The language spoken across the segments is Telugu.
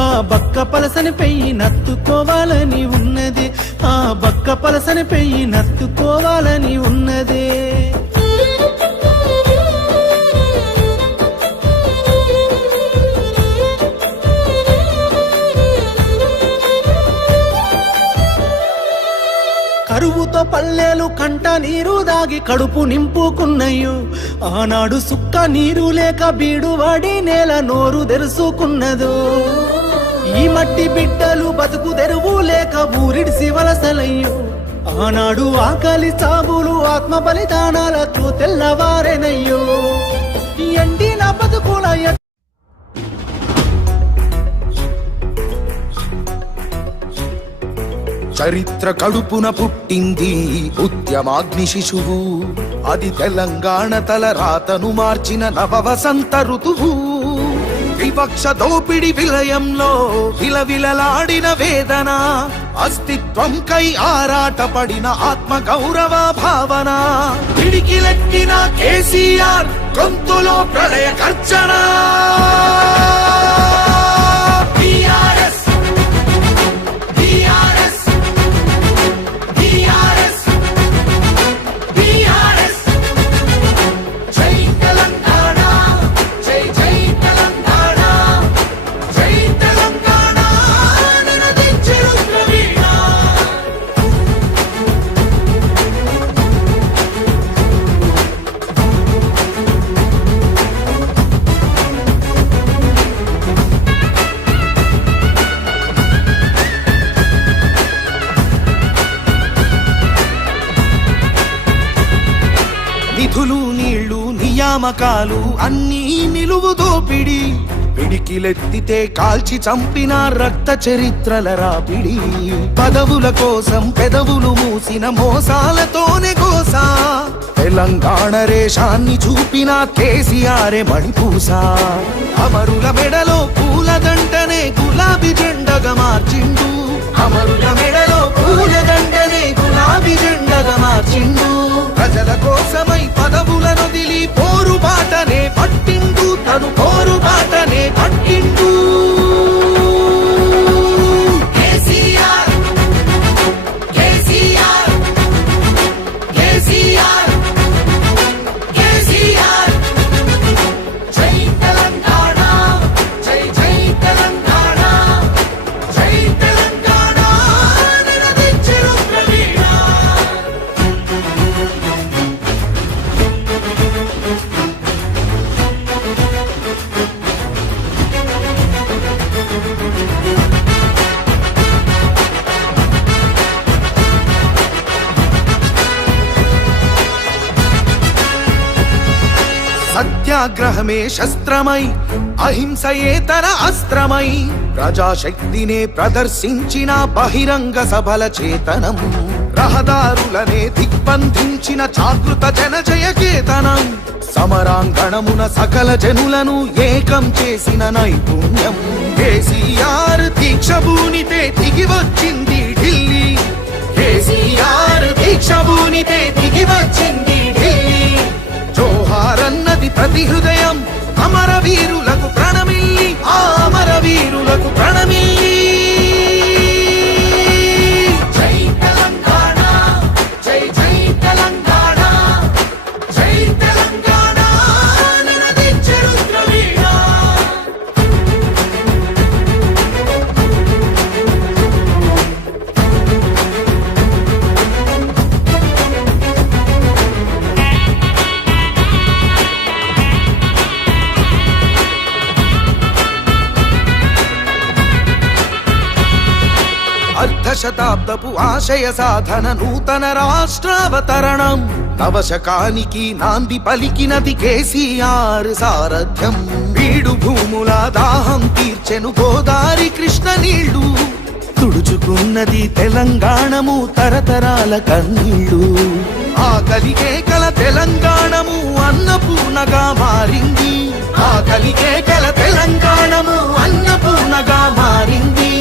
ఆ బక్క పలసని పెయ్యి నత్తుకోవాలని ఉన్నది, ఆ బక్క పలసని పెయ్యి నత్తుకోవాలని ఉన్నదే. కరువుతో పల్లెలు కంట నీరు దాగి కడుపు నింపుకున్నయ్యో, ఆనాడు సుక్క నీరు లేక బీడువాడి నేల నోరు తెరుసుకున్నదో. ఈ మట్టి బిడ్డలు బతుకు తెరువు లేక ఊరిడిసి వలసలయ్యో, ఆనాడు ఆకలి చాబులు ఆత్మ బలిదానాలతో తెల్లవారెనయ్యో. ఎండిన బతుకుల చరిత్ర కడుపున పుట్టింది ఉద్యమాగ్ని శిశువు, అది తెలంగాణ తల రాతను మార్చిన నవవసంత ఋతువు. వివక్ష దోపిడి విలయంలో విలవిలలాడిన వేదన, అస్తిత్వం కై ఆరాటపడిన ఆత్మ గౌరవ భావన. పిడికిలెక్కిన కేసీఆర్ గొంతులో ప్రళయ గర్జన. నిధులు నీళ్లు నియామకాలు అన్నీ నిలువు దోపిడి, పిడికిలెత్తితే కాల్చి చంపిన రక్త చరిత్రల రాపిడి. పదవుల కోసం పెదవులు మూసిన మోసాలతోనే గోసా, తెలంగాణ రేషాన్ని చూపిన కేసీఆరే మణిపూసా. అమరుల మెడలో పూలదండనే గులాబీ జెండగా మార్చిండు, అమరుల మెడలో పూలదండనే గులాబీ జెండగా మార్చిండు. ప్రజల కోసమై పదవులను దిలి పోరు బాటనే పట్టిండు, తను పోరు బాటనే పట్టిండు. కేసీఆర్ కేసీఆర్ కేసీఆర్ కేసీఆర్. జై తెలంగాణ జై జై తెలంగాణ జై తెలంగాణ నినదించెను ప్రవీణ. సత్యాగ్రహమే శస్త్రమై అహింసయే తన అస్త్రమై, ప్రజాశక్తినే ప్రదర్శించిన బహిరంగ సభల చేతనం. రహదారులనే దిగ్బంధించిన జాగృత జనజయ కేతనం. సమరాంగణమున సకల జనులను ఏకం చేసిన నైపుణ్యం. కేసీఆర్ దీక్ష భూనితే దిగి వచ్చింది ఢిల్లీ, కేసీఆర్ దీక్ష భూనితే దిగి వచ్చింది ఢిల్లీ. జోహారన్నది ప్రతి హృదయం, అమరవీరులకు ప్రణమిల్లి, ఆ అమరవీరులకు ప్రణమిల్లి. జై తెలంగాణ జై జై తెలంగాణ జై తెలంగాణ నినదించెను ద్రవీణ. అర్ధశతాబ్దపు ఆశయ సాధన నూతన రాష్ట్రావతరణం. నవశకానికి నాంది పలికినది కేసీఆర్ సారథ్యం. బీడు భూముల దాహం తీర్చెను గోదారి కృష్ణ నీళ్లు, తుడుచుకున్నది తెలంగాణము తరతరాల కన్నీళ్లు. ఆకలికే కల తెలంగాణము అన్నపూర్ణగా మారింది, ఆకలికే కల తెలంగాణము అన్నపూర్ణగా మారింది.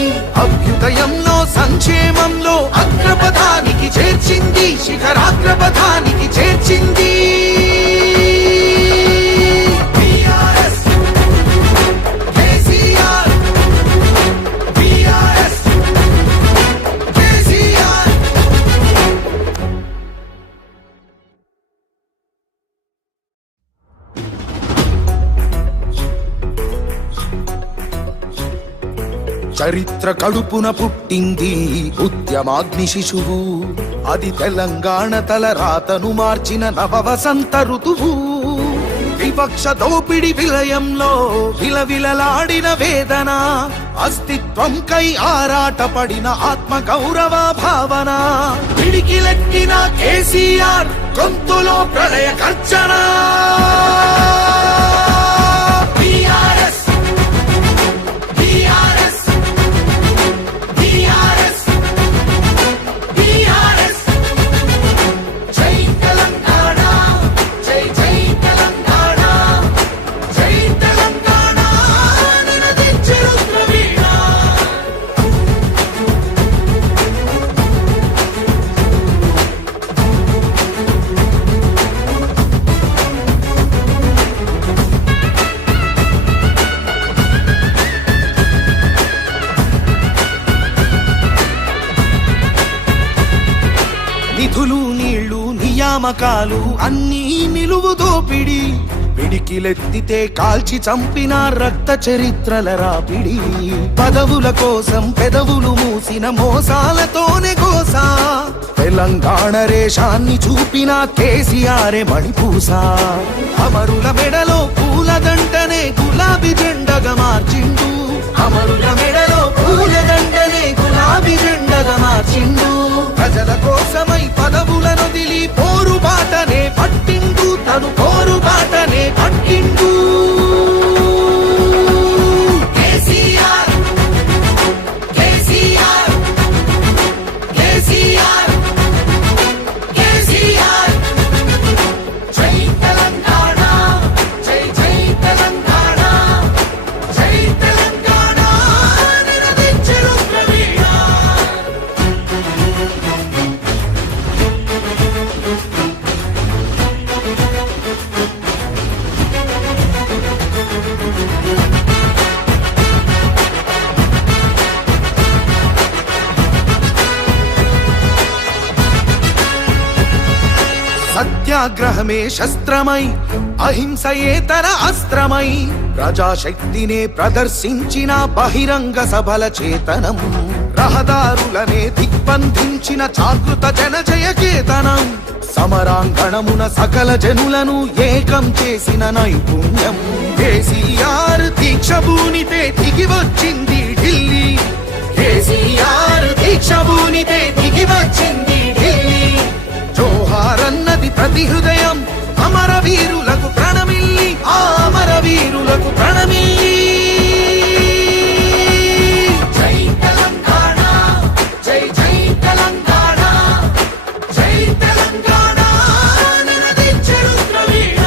అభ్యుదయంలో సంక్షేమంలో అగ్రపథానికి చేర్చింది, శిఖరాగ్రపథానికి చేర్చింది. కేసీఆర్ చరిత్ర కడుపున పుట్టింది ఉద్యమాగ్ని శిశువు, అది తెలంగాణ తల రాతను మార్చిన నవవసంత ఋతువు. వివక్ష దోపిడి విలయంలో విలవిలలాడిన వేదన, అస్తిత్వం కై ఆరాటపడిన ఆత్మ గౌరవ భావన. పిడికిలెత్తిన కేసీఆర్ గొంతులో ప్రళయ గర్జన. నిధులు నీళ్లు నియామకాలు అన్నీ నిలువు దోపిడి, పిడికిలెత్తితే కాల్చి చంపిన రక్త చరిత్రల రాపిడి. పదవుల కోసం పెదవులు మూసిన మోసాలతోనే గోసా, తెలంగాణ రేషాన్ని చూపిన కేసీఆరే మణిపూసా. అమరుల మెడలో పూలదండనే గులాబీ జెండగా మార్చిండు, అమరుల మెడలో పూలదండనే గులాబీ జెండగా మార్చిండు. ప్రజల కోసమై పదవులను దిలి పోరు బాటనే పట్టిండు, తను పోరు బాటనే పట్టిండు. కేసీఆర్ కేసీఆర్ కేసీఆర్ కేసీఆర్ జై తెలంగాణ, జై జై తెలంగాణ, జై తెలంగాణ నినదించెను ప్రవీణ. సత్యాగ్రహమే శస్త్రమై, అహింసయే తన అస్త్రమై, ప్రజాశక్తినే ప్రదర్శించిన బహిరంగ సభల చేతనం. రహదారులనే దిగ్బంధించిన జాగృత జనజయ కేతనం. సమరాంగణమున సకల జనులను ఏకం చేసిన నైపుణ్యం. కేసీఆర్ దీక్ష భూనితే దిగి వచ్చింది ఢిల్లీ, కేసీఆర్ దీక్ష భూనితే దిగి వచ్చింది ఢిల్లీ. జోహారన్నది ప్రతి హృదయం, అమరవీరులకు ప్రణమిల్లి, ఆ అమరవీరులకు ప్రణమిల్లి. జై తెలంగాణ, జై జై తెలంగాణ, జై తెలంగాణ నినదించెను ప్రవీణ.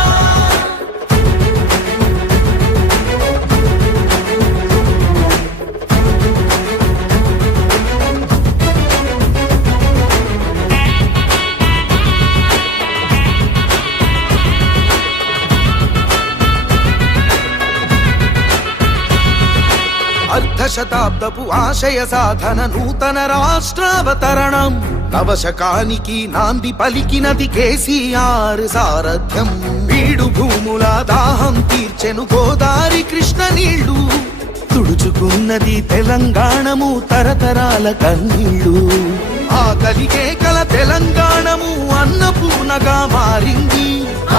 అర్ధశతాబ్దపు ఆశయ సాధన నూతన రాష్ట్రావతరణం. నవశకానికి నాంది పలికినది కేసీఆర్ సారథ్యం. బీడు భూముల దాహం తీర్చెను గోదారి కృష్ణ నీళ్లు, తుడుచుకున్నది తెలంగాణము తరతరాల కన్నీళ్లు. ఆకలికే కల తెలంగాణము అన్నపూర్ణగా మారింది,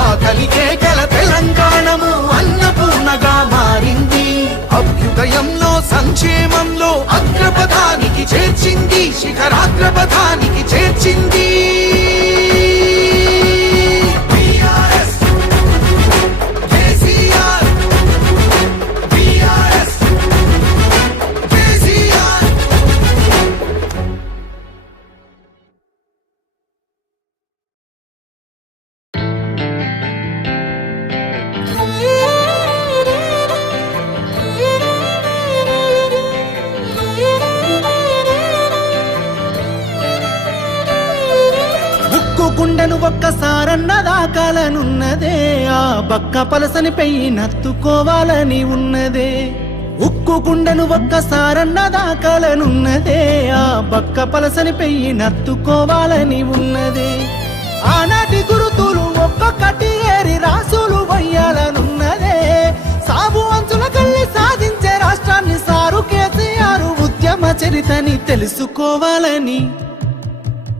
ఆకలికే కల తెలంగాణము అన్నపూర్ణగా మారింది. అభ్యుదయంలో సంక్షేమంలో అగ్రపథానికి చేర్చింది, శిఖరాగ్రపథానికి చేర్చింది. గుండెను ఒక్కసారన్న దాకాలనున్నదే, ఆ బక్క పలసని పెయ్యి నత్తుకోవాలని ఉన్నదే. ఉక్కు గుండెను ఒక్కసారన్న దాకాలనున్నదే, ఆ బక్క పలసని పెయ్యి నత్తుకోవాలని ఉన్నదే. ఆనాటి గురుతులు ఒక్కొక్కటి ఏరి రాసులు వయ్యాలనున్నదే. సాగు అంచుల కల్లి సాధించే రాష్ట్రాన్ని సారు కేసీఆర్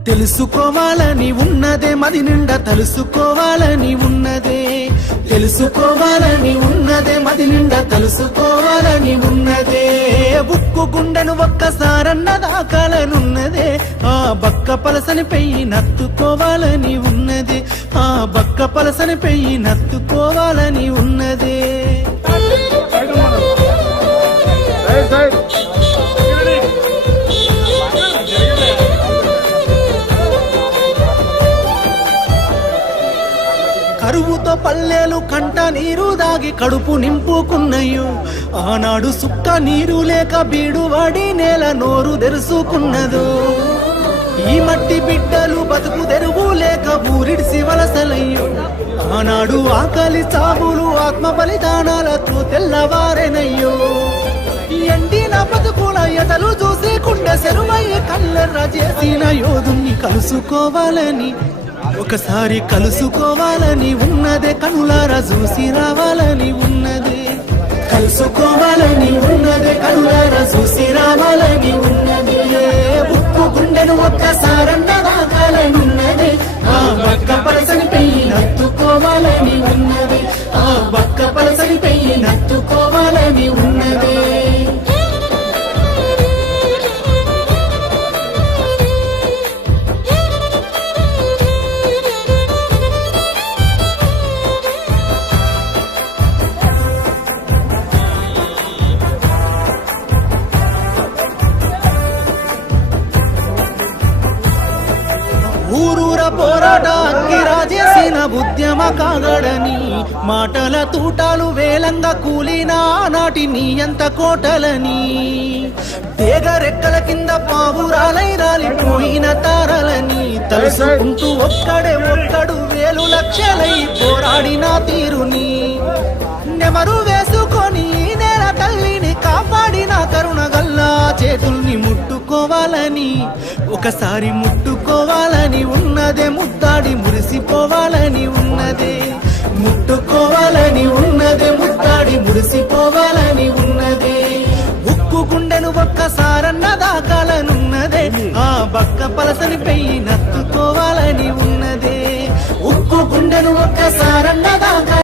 తెలుసుకోవాలని ఉన్నదే మది నిండా తెలుసుకోవాలని ఉన్నదే మది నిండా తెలుసుకోవాలని ఉన్నదే ఉక్కు గుండెను ఒక్కసారన్న దాకాలనున్నదే ఆ బక్క పలసని పెయ్యి నత్తుకోవాలని ఉన్నదే ఆ బక్క పలసని పెయ్యి నత్తుకోవాలని ఉన్నదే కరువుతో పల్లెలు కంట నీరు దాగి కడుపు నింపుకున్నయ్యో ఆనాడు సుక్క నీరు లేక బీడువాడి నేల నోరు తెరుసుకున్నదో ఈ మట్టి బిడ్డలు బతుకు తెరువు లేక ఊరిడిసి వలసలయ్యో ఆనాడు ఆకలి చావులు ఆత్మ బలిదానాలతో తెల్లవారెనయ్యో ఎండిన బతుకుల ఎదలు చూసి కుండ సెరువయ్య కల్లెర్ర చేసిన యోధుణ్ణి కలుసుకోవాలని ఒకసారి కలుసుకోవాలని ఉన్నదే కనులారా చూసి రావాలని ఉన్నదే కలుసుకోవాలని ఉన్నదే కనులారా చూసి రావాలని ఉన్నదే ఉప్పు గుండెను ఒక్కసారన్న దాకాలని ఉన్నదే ఆ బక్క పలసని పెయ్యి నత్తుకోవాలని ఉన్నదే ఆ బక్క పలసని పెయ్యి నత్తుకోవాలని ఉన్నదే ఊరూర పోరాట అక్కిరా చేసిన ఉద్యమ కాగడని మాటల తూటాలు వేలంగా కూలిన నాటి నీ ఎంత కోటలని తేగరెక్కల కింద పావురాలై రాలిపోయిన తారలని తలుసుకుంటూ ఒక్కడు వేలు లక్షలై పోరాడిన తీరుని నెమరు వేసుకొని నేల తల్లిని కాపాడిన కరుణ గల్లా చేతుల్ని ముట్టుకోవాలని ఒకసారి ముట్టుకోవాలని ఉన్నదే ముద్దాడి మురిసిపోవాలని ఉన్నదే ముట్టుకోవాలని ఉన్నదే ముద్దాడి మురిసిపోవాలని ఉన్నదే ఉక్కు గుండెను ఒక్కసారన్న దాకాలనున్నదే ఆ బక్క పలసని పెయ్యి నత్తుకోవాలి